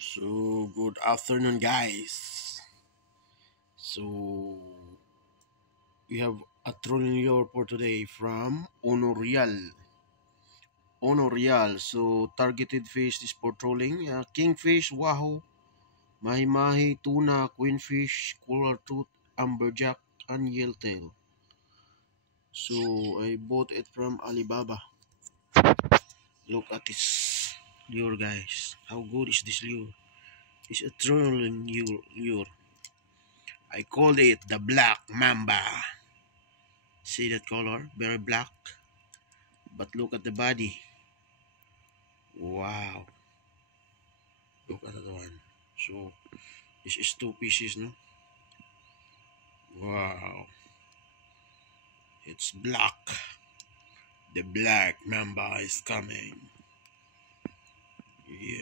So, good afternoon, guys. So, we have a trolling lure for today from Honorial. Honorial. So, targeted fish is for trolling. Kingfish, wahoo, mahi-mahi, tuna, queenfish, cooler tooth, amberjack, and yellowtail. So, I bought it from Alibaba. Look at this lure, guys. How good is this lure? It's a trolling lure. I called it the Black Mamba. See that color? Very black. But look at the body. Wow. Look at that one. So, this is two pieces, no? Wow. It's black. The Black Mamba is coming. Yeah.